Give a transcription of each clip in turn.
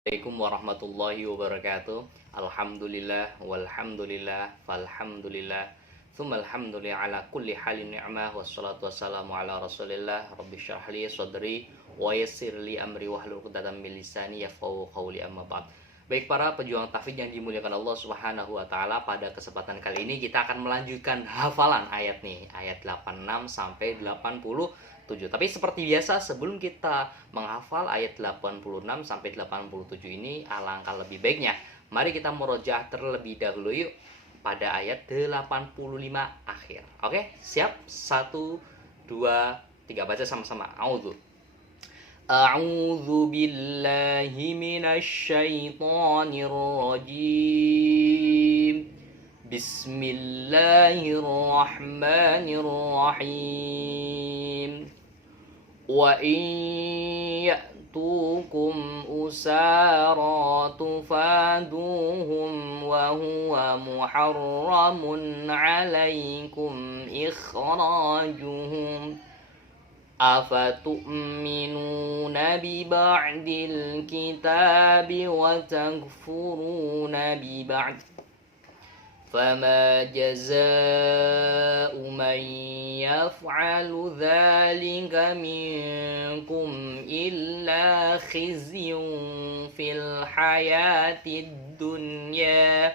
Assalamualaikum warahmatullahi wabarakatuh. Alhamdulillah walhamdulillah falhamdulillah tsummal hamdulillah ala kulli halin ni'mah wassalatu wassalamu ala Rasulillah rabbi syrah li sadri wa yassir li amri wahlul 'uqdatam min lisani yafqahu qawli amma ba'd. Baik para pejuang tahfidz yang dimuliakan Allah Subhanahu wa taala, pada kesempatan kali ini kita akan melanjutkan hafalan ayat nih, ayat 86 sampai 87. Tapi seperti biasa, sebelum kita menghafal ayat 86 sampai 87 ini, alangkah lebih baiknya mari kita murojaah terlebih dahulu yuk pada ayat 85 akhir. Oke, siap? 1 2 3, baca sama-sama. A'udzu billahi minasyaitonir rajim. Bismillahirrahmanirrahim. Wa in ya'tukum usara tufaduhum wa huwa muharramun 'alaikum ikhrajuhum afatu'minuna bi ba'dil kitabi wa takfuruna bi ba'd فما جزاء من يفعل ذلك منكم إلا خزي في الحياة الدنيا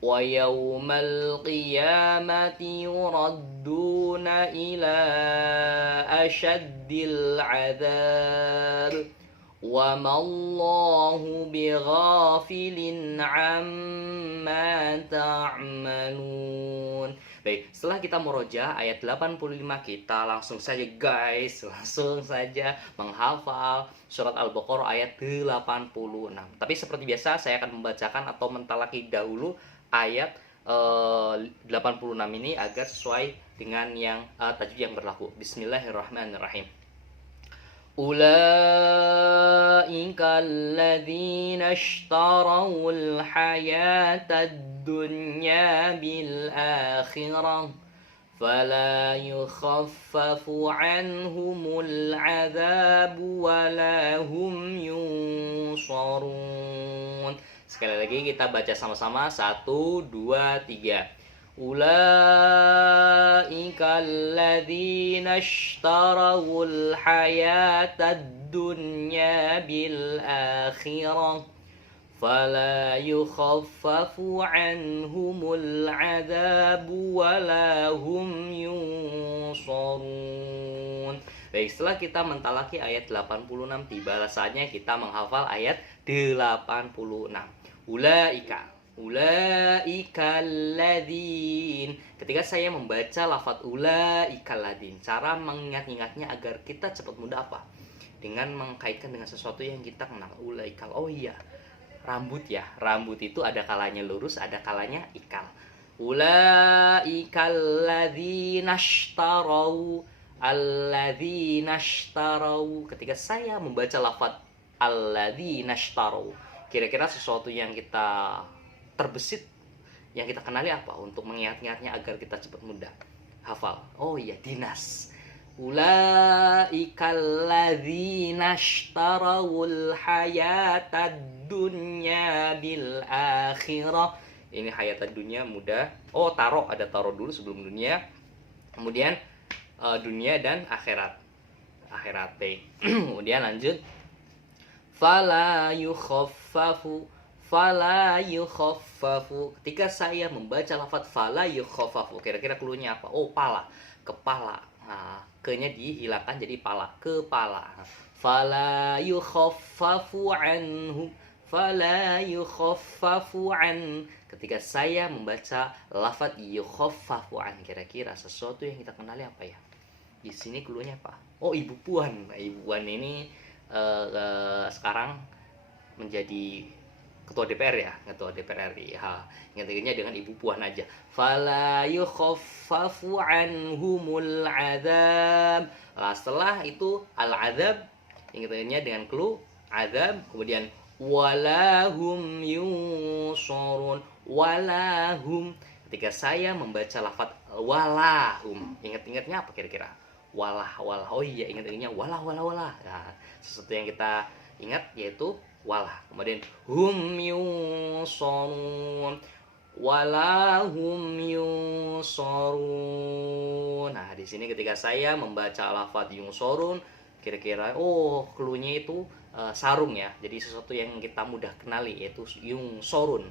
ويوم القيامة يردون إلى أشد العذاب وما الله بغافل عما تعملون. Baik, setelah kita murojaah ayat 85, kita langsung saja menghafal surat Al-Baqarah ayat 86. Tapi seperti biasa saya akan membacakan atau mentalaki dahulu ayat 86 ini agar sesuai dengan yang tajwid yang berlaku. Bismillahirrahmanirrahim. Ulaika alladzina ishtarawul hayatad dunya bil akhirah fala yukhaffafu anhumul adzabu wala hum yunsarun. Sekali lagi kita baca sama-sama. 1 2 3. Ulaika alladzina ishtarawul hayatad dunya bil akhirah fala yukhaffafu anhumul adzabu wala hum yunsarun. Baik, setelah kita mentalaki ayat 86, tiba saatnya kita menghafal ayat 86. Ulaika alladzin. Ketika saya membaca lafaz ulaika alladzin, cara mengingat-ingatnya agar kita cepat mudah apa? Dengan mengkaitkan dengan sesuatu yang kita kenal. Ulaika, oh iya, rambut ya. Rambut itu ada kalanya lurus, ada kalanya ikal. Ulaika alladzina ishtarau. Ketika saya membaca lafaz alladzina ishtarau, kira-kira sesuatu yang kita terbesit, yang kita kenali apa untuk mengingat-ingatnya agar kita cepat mudah hafal? Oh iya, dinas. Ulaikal ladzina ishtarawul hayatad dunya bil akhirah. Ini hayatad dunya mudah. Oh, ada taro dulu sebelum dunia. Kemudian dunia dan akhirat. Kemudian lanjut. Fala yukhaffafu. Ketika saya membaca lafaz fala yukhaffafu, kira-kira cluenya apa? Oh, kepala. Nah, ke-nya dihilangkan jadi pala, kepala. Fala yukhaffafu an. Ketika saya membaca lafaz yukhaffafu an, kira-kira sesuatu yang kita kenali apa ya? Di sini cluenya apa? Oh, Ibu Puan. Ibu Puan ini sekarang menjadi ketua DPR ya, ketua DPR RI. Ingat-ingatnya dengan Ibu Puan aja. Fala yukhaffafu anhumul adzab. Nah, setelah itu al-adzab, ingat-ingatnya dengan clue adzab, kemudian walahum yunsarun. Walahum. Ketika saya membaca lafaz walahum, ingat-ingatnya apa kira-kira? Walah. Oh iya, ingat-ingatnya walah. Nah, sesuatu yang kita ingat yaitu walah. Kemudian hum yunsorun, wala hum yunsorun. Nah, di sini ketika saya membaca lafadz yunsorun, kira-kira cluenya itu sarung ya. Jadi sesuatu yang kita mudah kenali, yaitu yunsorun.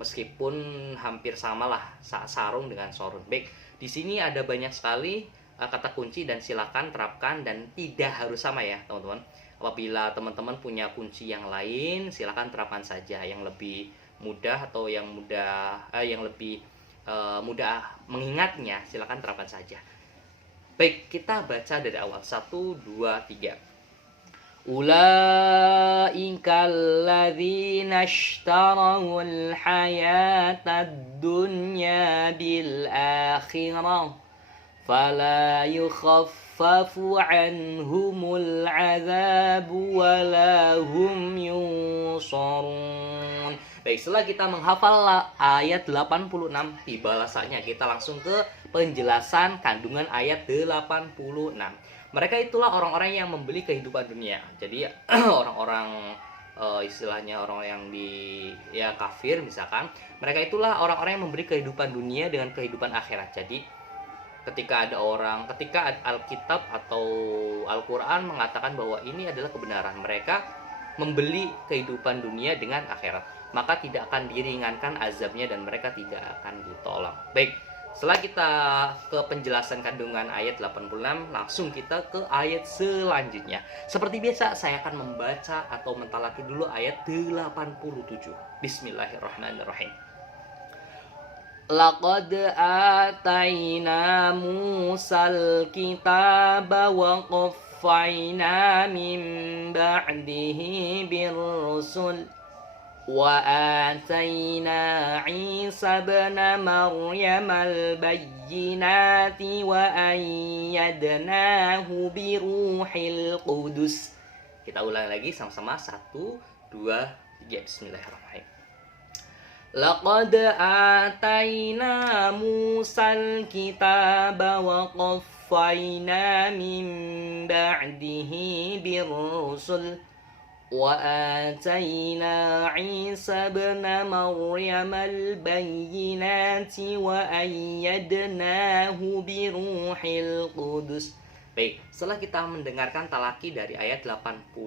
Meskipun hampir samalah sarung dengan sorun. Baik, di sini ada banyak sekali kata kunci dan silakan terapkan dan tidak harus sama ya, teman-teman. Apabila teman-teman punya kunci yang lain, silakan terapkan saja yang lebih mudah atau yang lebih mudah mengingatnya, silakan terapkan saja. Baik, kita baca dari awal. 1 2 3. Ulaika alladzina ishtarawul hayatad dunya bil akhirah fala yukhaffafu anhumul azabu wala hum yunsarun. Baik, setelah kita menghafal ayat 86, tiba saatnya kita langsung ke penjelasan kandungan ayat 86. Mereka itulah orang-orang yang membeli kehidupan dunia. Jadi orang-orang istilahnya orang yang kafir misalkan, mereka itulah orang-orang yang memberi kehidupan dunia dengan kehidupan akhirat. Jadi ketika Alkitab atau Al-Quran mengatakan bahwa ini adalah kebenaran, mereka membeli kehidupan dunia dengan akhirat, maka tidak akan diringankan azabnya dan mereka tidak akan ditolong. Baik, setelah kita ke penjelasan kandungan ayat 86, langsung kita ke ayat selanjutnya. Seperti biasa, saya akan membaca atau mentalaki dulu ayat 87. Bismillahirrahmanirrahim. Laqad atayna Musal kitaba wa qaffayna min ba'dihi birrusul wa atayna Isa ibn Maryam al-bayyinati wa ayyadnahu bi ruhil qudus. Kita ulang lagi sama-sama. 1 2 3. Bismillahirrahmanirrahim. Laqad atayna Musal kitaba wa qaffayna min ba'dihi birrusul wa atayna Isa ibn Maryam al-bayyinati wa ayyadnahu bi ruhil qudus. Baik, setelah kita mendengarkan talaki dari ayat 87,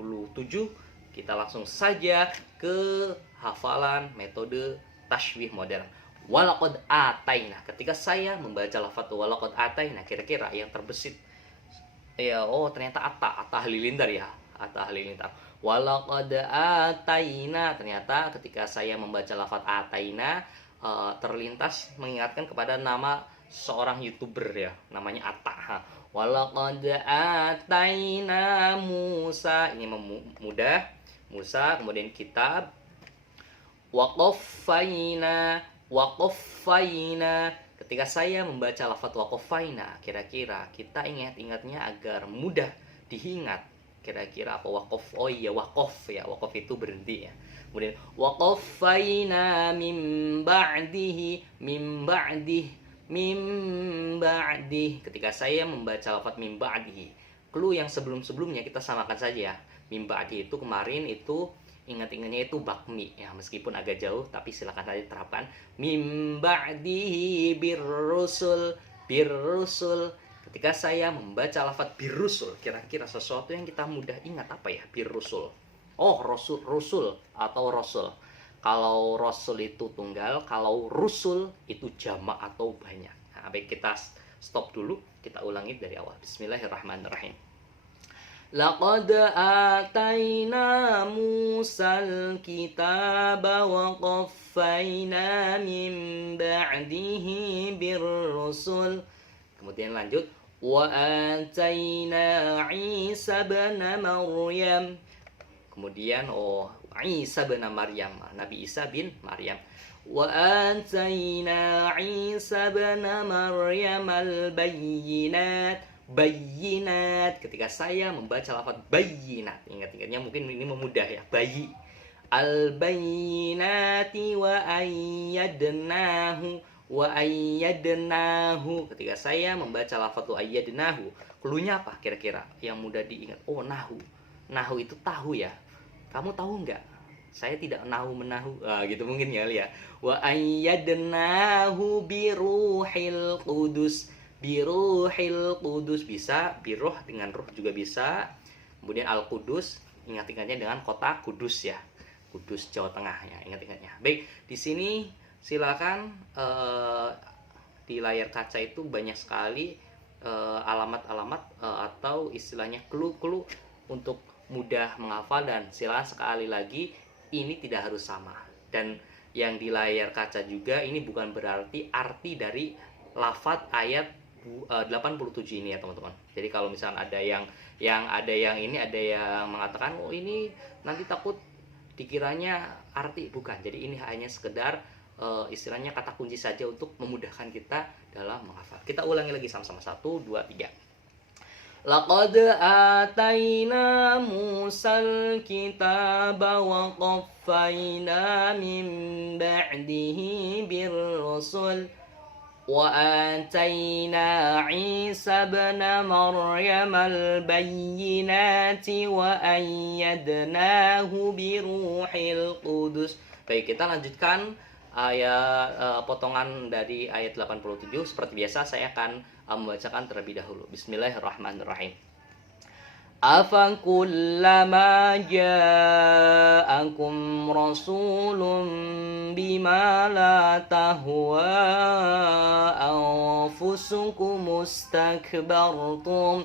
kita langsung saja ke hafalan metode tashbih modern. Walaqad atayna. Ketika saya membaca lafaz walaqad atayna, kira-kira yang terbesit ternyata Atta Halilintar ya. Atta Halilintar. Walaqad atayna, ternyata ketika saya membaca lafaz atayna terlintas mengingatkan kepada nama seorang YouTuber ya, namanya Atta. Walaqad atayna Musa, ini mudah. Musa, kemudian kitab. Waqaffaina. Ketika saya membaca lafaz waqaffaina, kira-kira kita ingatnya agar mudah diingat. Kira-kira apa waqaf? Oh iya, waqaf ya. Waqaf itu berhenti ya. Kemudian waqaffaina min ba'dih. Ketika saya membaca lafaz min ba'dih, clue yang sebelumnya kita samakan saja ya. Min ba'dih itu kemarin itu ingat-ingatnya itu bakmi ya, meskipun agak jauh tapi silakan saja terapkan. Min ba'dihi birrusul. Ketika saya membaca lafaz birrusul, kira-kira sesuatu yang kita mudah ingat apa ya? Birrusul. Oh, rusul atau rasul. Kalau rasul itu tunggal, kalau rusul itu jamak atau banyak. Nah, baik, kita stop dulu, kita ulangi dari awal. Bismillahirrahmanirrahim. Laqad atayna Musal kitaba wa qaffayna min ba'dihi birrusul. Kemudian lanjut, wa atayna Isa ibn Maryam. Kemudian Isa bin Maryam, Nabi Isa bin Maryam. Wa atayna Isa bin Maryam al-bayyinat. Ketika saya membaca lafaz bayyinat, ingat-ingatnya mungkin ini memudah ya, bayi. Al-bayyinati wa ayyadnahu. Ketika saya membaca lafaz ayyadnahu, cluenya apa kira-kira yang mudah diingat? Oh, nahu itu tahu ya. Kamu tahu nggak saya tidak menahu gitu mungkin ya. Wa ayyadnahu biruhil qudus. Biruhil qudus bisa, biruh dengan ruh juga bisa. Kemudian al qudus, ingat-ingatnya dengan kota Kudus ya. Kudus Jawa Tengah ya, ingat-ingatnya. Baik, di sini silakan di layar kaca itu banyak sekali alamat-alamat atau istilahnya clue-clue untuk mudah menghafal, dan silakan sekali lagi ini tidak harus sama. Dan yang di layar kaca juga ini bukan berarti arti dari lafadz ayat 87 ini ya teman-teman. Jadi kalau misalnya ada yang mengatakan oh ini nanti takut dikiranya arti, bukan. Jadi ini hanya sekedar istilahnya kata kunci saja untuk memudahkan kita dalam menghafal. Kita ulangi lagi sama-sama, 1, 2, 3. Laqad atayna Musal kitaba wa qaffayna min ba'dihi birrusul wa atayna Isa ibn Maryam al-bayyinati wa ayyadnahu biruhil qudus. Baik, kita lanjutkan ayat potongan dari ayat 87. Seperti biasa saya akan membacakan terlebih dahulu. Bismillahirrahmanirrahim. Afa kullama ja'akum rasulun bima la tahwa anfusukum mustakbartum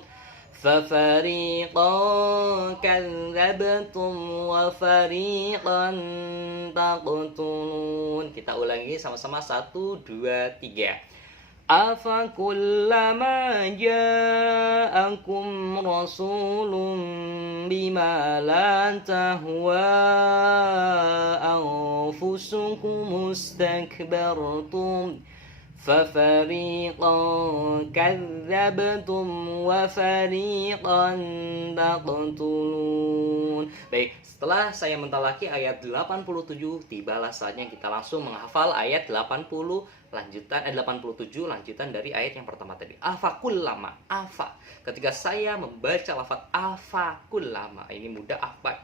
فَفَرِيقًا كَذَّبْتُمْ وَفَرِيقًا تَقْتُلُونَ. Kita ulangi sama-sama, 1, 2, 3. أَفَكُلَّمَا جَاءَكُمْ رَسُولٌ بِمَا لَا تَهْوَى أَنفُسُكُمُ اسْتَكْبَرْتُمْ فَفَرِيقًا كَذَّبْتُمْ وَفَرِيقًا تَقْتُلُونَ. Baik, setelah saya mentalaki ayat 87, tibalah saatnya kita langsung menghafal ayat 87 lanjutan dari ayat yang pertama tadi. Afakullama, afa. Ketika saya membaca lafaz afakullama, ini mudah, apa?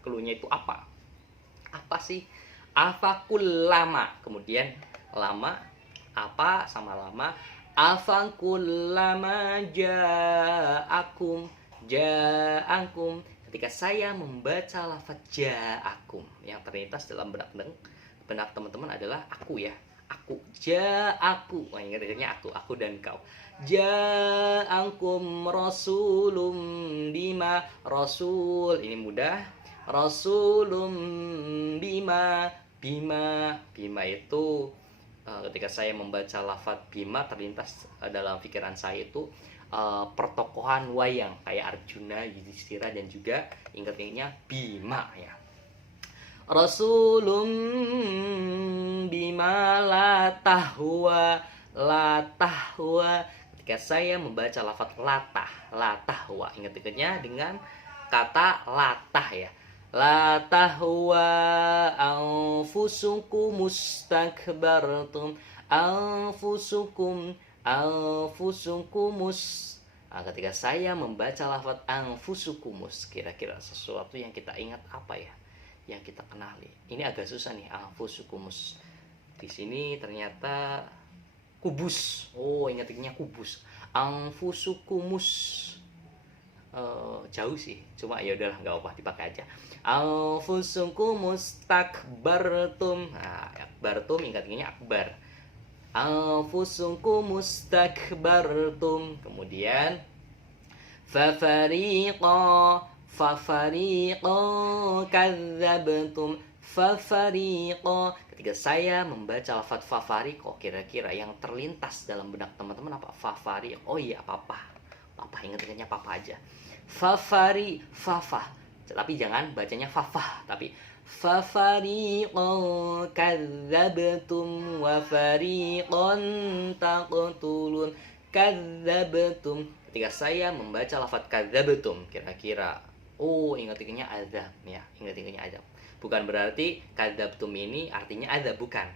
Cluenya itu apa? Apa sih? Afakullama. Kemudian lama, apa sama lama. Afakullama ja'akum, ja'akum. Ketika saya membaca lafaz ja'akum, yang terlintas dalam benak teman-teman adalah aku ya. Aku, ja'aku. Ingat-ingatnya aku dan kau. Ja'akum rasulum bima, rasul. Ini mudah. Rasulum bima, bima itu ketika saya membaca lafaz bima terlintas dalam pikiran saya itu pertokohan wayang kayak Arjuna, Yudhistira, dan juga ingat-ingatnya Bima ya. Rasulum bima la tahwa, la tahwa. Ketika saya membaca lafaz la tahwa, ingat-ingatnya dengan kata latah ya. La tahwa anfusukum mustakbartum, anfusukum ketika saya membaca lafaz anfusukumus, kira-kira sesuatu yang kita ingat apa ya, yang kita kenali. Ini agak susah nih, anfusukumus. Di sini ternyata kubus. Oh, ingat-ingatnya kubus. Anfusukumus. Jauh sih, cuma ya udahlah, nggak apa, dipakai aja. Anfusukum mustakbartum. Nah, akbartum ingat-ingatnya akbar. Anfusukum mustakbartum. Kemudian fafariqa kadzabtum, fafariqa. Ketika saya membaca lafaz fafariqa, kira-kira yang terlintas dalam benak teman-teman apa? Fafariqa. Oh iya, papa, ingat-ingatnya papa aja. Fafa, tapi jangan bacanya fafah, tapi fafariqan kadzabtum wa fariqan taqtulun. Kadzabtum, ketika saya membaca lafaz kadzabtum, kira-kira oh ingat-ingatnya azab ya, ingat-ingatnya azab. Bukan berarti kadzabtum ini artinya azab, bukan.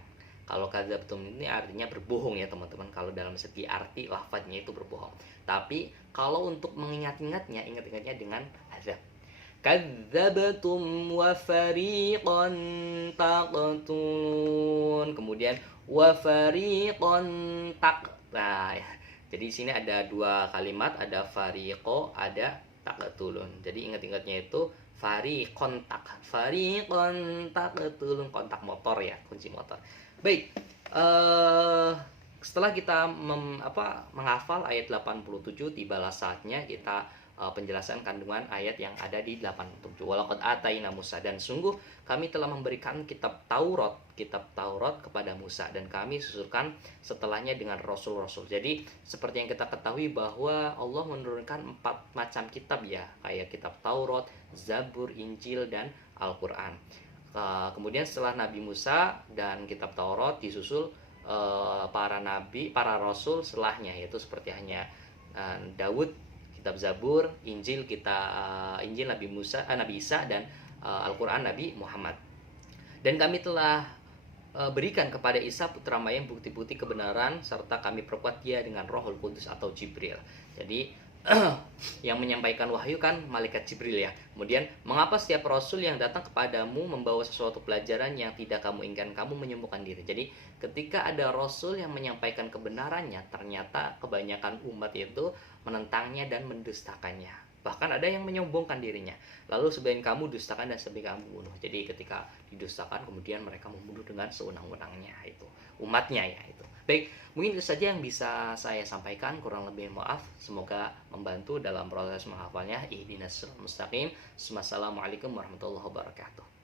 Kalau kadzabtum ini artinya berbohong ya teman-teman. Kalau dalam segi arti lafadznya itu berbohong. Tapi kalau untuk mengingat-ingatnya, ingat-ingatnya dengan azab. kadzdzabtum wa fariqan taqtulun. Kemudian wa fariqan nah ya. Jadi di sini ada dua kalimat, ada fariqo, ada taqtulun. Jadi ingat-ingatnya itu fariqon taqtulun, kontak motor ya, kunci motor. Baik. Setelah kita menghafal ayat 87, tibalah saatnya kita penjelasan kandungan ayat yang ada di 87. Walaqad ataina Musa, dan sungguh kami telah memberikan kitab Taurat kepada Musa, dan kami susulkan setelahnya dengan rasul-rasul. Jadi seperti yang kita ketahui bahwa Allah menurunkan 4 macam kitab ya, kayak kitab Taurat, Zabur, Injil, dan Al-Quran. Kemudian setelah Nabi Musa dan kitab Taurat disusul para nabi, para rasul setelahnya, yaitu seperti hanya Daud, kitab Zabur, Injil Injil Nabi Musa, Nabi Isa, dan Al-Quran Nabi Muhammad. Dan kami telah berikan kepada Isa putra Maryam bukti-bukti kebenaran, serta kami perkuat dia dengan Rohul Kudus atau Jibril. Jadi yang menyampaikan wahyu kan malaikat Jibril ya. Kemudian, mengapa setiap rasul yang datang kepadamu membawa sesuatu pelajaran yang tidak kamu inginkan, kamu menyembuhkan diri. Jadi ketika ada rasul yang menyampaikan kebenarannya, ternyata kebanyakan umat itu menentangnya dan mendustakannya. Bahkan ada yang menyombongkan dirinya. Lalu sebaiknya kamu dustakan dan sebaiknya kamu bunuh. Jadi ketika didustakan, kemudian mereka membunuh dengan sewenang-wenangnya, itu umatnya ya itu. Baik, mungkin itu saja yang bisa saya sampaikan. Kurang lebih maaf. Semoga membantu dalam proses menghafalnya. Ihdinas siratal mustaqim. Wassalamualaikum warahmatullahi wabarakatuh.